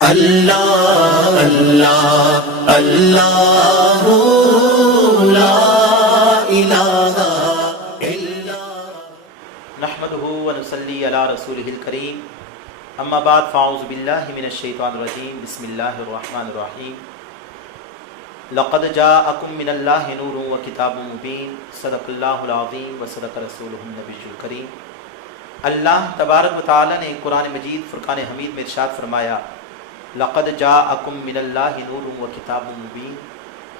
اللہ اللہ اللہ لا الہ الا نحمده ونصلي على رسوله الكريم اما بعد فاعوذ بالله من الشیطان الرجیم بسم اللہ الرحمن الرحیم لقد جاءکم من اللہ نور وکتاب مبین صدق اللہ العظیم وصدق رسولہ النبی الکریم۔ اللہ تبارک و تعالی نے قرآن مجید فرقان حمید میں ارشاد فرمایا، لقد جاءکم من اللہ نور وکتاب مبین،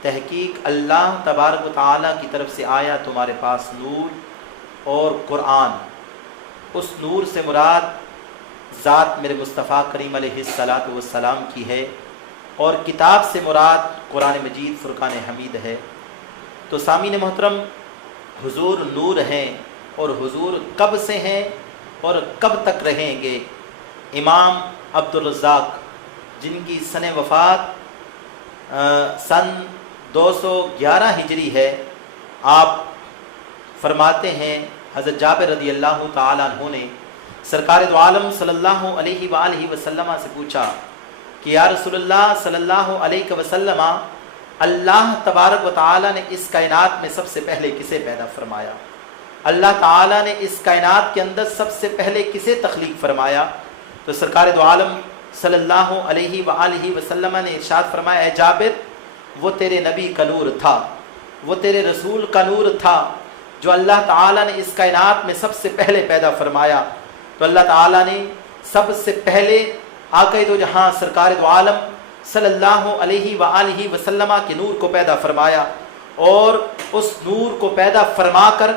تحقیق اللہ تبارک و تعالی کی طرف سے آیا تمہارے پاس نور اور قرآن۔ اس نور سے مراد ذات میرے مصطفیٰ کریم علیہ الصلاۃ والسلام کی ہے، اور کتاب سے مراد قرآن مجید فرقان حمید ہے۔ تو سامعین محترم، حضور نور ہیں، اور حضور کب سے ہیں اور کب تک رہیں گے؟ امام عبدالرزاق جن کی سن وفات سن 211 ہجری ہے، آپ فرماتے ہیں حضرت جابر رضی اللہ تعالیٰ عنہ نے سرکار دو عالم صلی اللہ علیہ وآلہ وسلم سے پوچھا کہ یا رسول اللہ صلی اللہ علیہ وسلم، اللہ تبارک و تعالیٰ نے اس کائنات میں سب سے پہلے کسے پیدا فرمایا؟ اللہ تعالیٰ نے اس کائنات کے اندر سب سے پہلے کسے تخلیق فرمایا؟ تو سرکار دو عالم صلی اللہ علیہ وآلہ وسلم نے ارشاد فرمایا، اے جابر، وہ تیرے نبی کا نور تھا، وہ تیرے رسول کا نور تھا جو اللہ تعالیٰ نے اس کائنات میں سب سے پہلے پیدا فرمایا۔ تو اللہ تعالیٰ نے سب سے پہلے آقا دو جہاں سرکار دو عالم صلی اللہ علیہ وآلہ وسلم کے نور کو پیدا فرمایا، اور اس نور کو پیدا فرما کر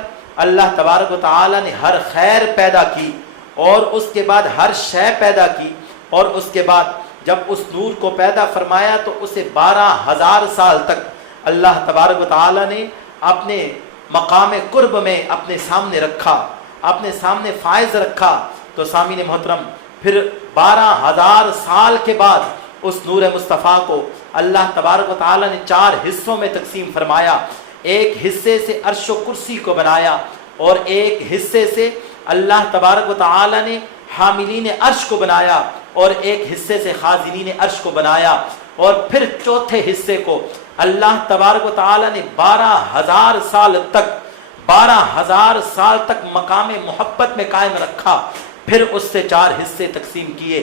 اللہ تبارک و تعالیٰ نے ہر خیر پیدا کی، اور اس کے بعد ہر شے پیدا کی، اور اس کے بعد جب اس نور کو پیدا فرمایا تو اسے 12,000 سال تک اللہ تبارک و تعالیٰ نے اپنے مقام قرب میں اپنے سامنے رکھا، اپنے سامنے فائز رکھا۔ تو سامعین محترم، پھر 12,000 سال کے بعد اس نور مصطفیٰ کو اللہ تبارک و تعالیٰ نے 4 حصوں میں تقسیم فرمایا۔ ایک حصے سے عرش و کرسی کو بنایا، اور ایک حصے سے اللہ تبارک و تعالیٰ نے حاملین عرش کو بنایا، اور ایک حصے سے خازنین عرش کو بنایا، اور پھر چوتھے حصے کو اللہ تبارک و تعالیٰ نے 12,000 سال تک مقام محبت میں قائم رکھا۔ پھر اس سے 4 حصے تقسیم کیے۔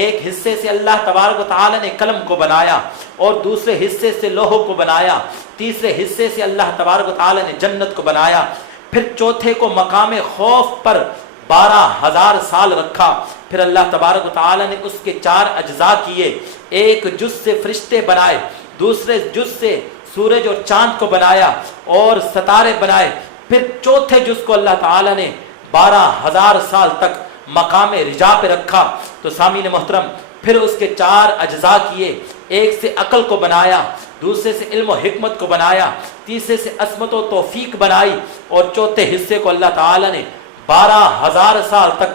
ایک حصے سے اللہ تبارک و تعالیٰ نے قلم کو بنایا، اور دوسرے حصے سے لوح کو بنایا، تیسرے حصے سے اللہ تبارک و تعالیٰ نے جنت کو بنایا، پھر چوتھے کو مقام خوف پر 12,000 سال رکھا۔ پھر اللہ تبارک و تعالیٰ نے اس کے 4 اجزاء کیے۔ ایک جز سے فرشتے بنائے، دوسرے جز سے سورج اور چاند کو بنایا اور ستارے بنائے، پھر چوتھے جز کو اللہ تعالیٰ نے 12,000 سال تک مقام رجا پہ رکھا۔ تو سامعین محترم، پھر اس کے 4 اجزاء کیے۔ ایک سے عقل کو بنایا، دوسرے سے علم و حکمت کو بنایا، تیسرے سے عصمت و توفیق بنائی، اور چوتھے حصے کو اللہ تعالیٰ نے 12,000 سال تک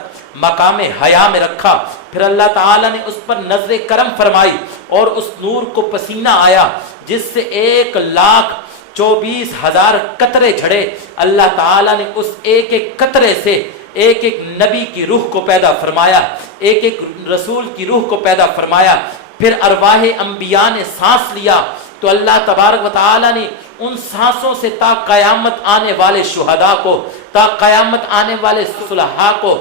مقام حیا میں رکھا۔ پھر اللہ تعالیٰ نے اس پر نظر کرم فرمائی، اور اس نور کو پسینہ آیا جس سے 1,24,000 قطرے جھڑے۔ اللہ تعالیٰ نے اس ایک ایک قطرے سے ایک ایک نبی کی روح کو پیدا فرمایا، ایک ایک رسول کی روح کو پیدا فرمایا۔ پھر ارواح انبیاء نے سانس لیا، تو اللہ تبارک و تعالیٰ نے ان سانسوں سے تا قیامت آنے والے شہداء کو، تا قیامت آنے والے صلحاء کو،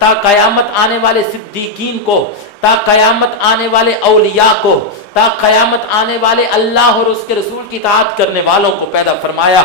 تا قیامت آنے والے صدیقین کو، تا قیامت آنے والے اولیاء کو، تا قیامت آنے والے اللہ اور اس کے رسول کی اطاعت کرنے والوں کو پیدا فرمایا۔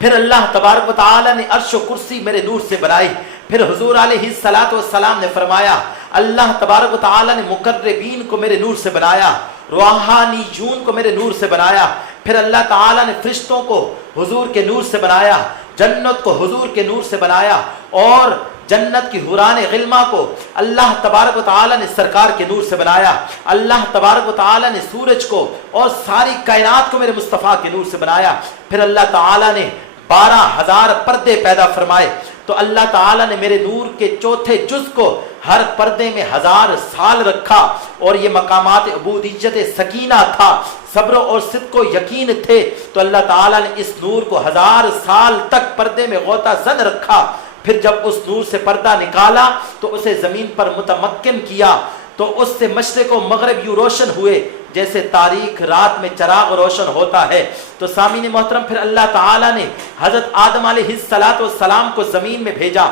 پھر اللہ تبارک و تعالیٰ نے عرش و کرسی میرے نور سے بنائی۔ پھر حضور علیہ الصلاۃ والسلام نے فرمایا، اللہ تبارک و تعالیٰ نے مقربین کو میرے نور سے بنایا، روحانیون کو میرے نور سے بنایا۔ پھر اللہ تعالیٰ نے فرشتوں کو حضور کے نور سے بنایا، جنت کو حضور کے نور سے بنایا، اور جنت کی حوران غلما کو اللہ تبارک و تعالیٰ نے سرکار کے نور سے بنایا۔ اللہ تبارک و تعالیٰ نے سورج کو اور ساری کائنات کو میرے مصطفیٰ کے نور سے بنایا۔ پھر اللہ تعالیٰ نے 12,000 پردے پیدا فرمائے۔ تو اللہ تعالیٰ نے میرے نور کے چوتھے جز کو ہر پردے میں 1000 سال رکھا، اور یہ مقامات عبودیت سکینہ تھا، صبر اور صدق و یقین تھے۔ تو اللہ تعالیٰ نے اس نور کو 1000 سال تک پردے میں غوطہ زن رکھا۔ پھر جب اس نور سے پردہ نکالا تو اسے زمین پر متمکن کیا، تو اس سے مشرق و مغرب یوں روشن ہوئے جیسے تاریک رات میں چراغ روشن ہوتا ہے۔ تو سامعین محترم، پھر اللہ تعالیٰ نے حضرت آدم علیہ السلام کو زمین میں بھیجا،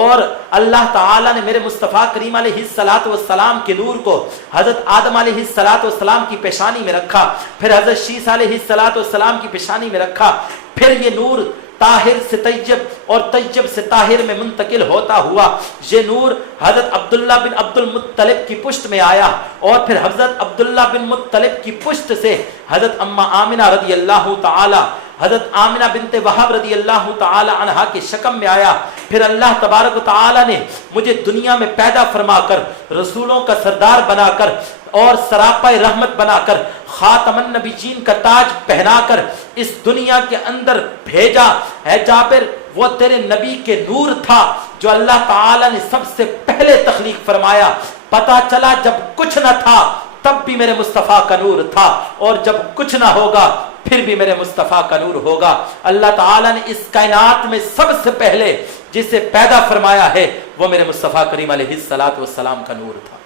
اور اللہ تعالیٰ نے میرے مصطفیٰ کریم علیہ السلام کے نور کو حضرت آدم علیہ السلام کی پیشانی میں رکھا، پھر حضرت شیس علیہ السلام کی پیشانی میں رکھا، پھر یہ نور طاہر سے طیب اور طیب سے طاہر میں منتقل ہوتا ہوا یہ نور حضرت عبداللہ بن عبد المطلب کی پشت میں آیا، اور پھر حضرت عبداللہ بن مطلب کی پشت سے حضرت اماں آمنہ رضی اللہ تعالی، حضرت آمنہ بنت وہب رضی اللہ تعالی عنہا کے شکم میں آیا۔ پھر اللہ تبارک و تعالی نے مجھے دنیا میں پیدا فرما کر، رسولوں کا سردار بنا کر، اور سراپا رحمت بنا کر، خاتم النبیین کا تاج پہنا کر اس دنیا کے اندر بھیجا ہے۔ جابر، وہ تیرے نبی کے نور تھا جو اللہ تعالی نے سب سے پہلے تخلیق فرمایا۔ پتا چلا جب کچھ نہ تھا تب بھی میرے مصطفیٰ کا نور تھا، اور جب کچھ نہ ہوگا پھر بھی میرے مصطفیٰ کا نور ہوگا۔ اللہ تعالیٰ نے اس کائنات میں سب سے پہلے جسے پیدا فرمایا ہے وہ میرے مصطفیٰ کریم علیہ السلام کا نور تھا۔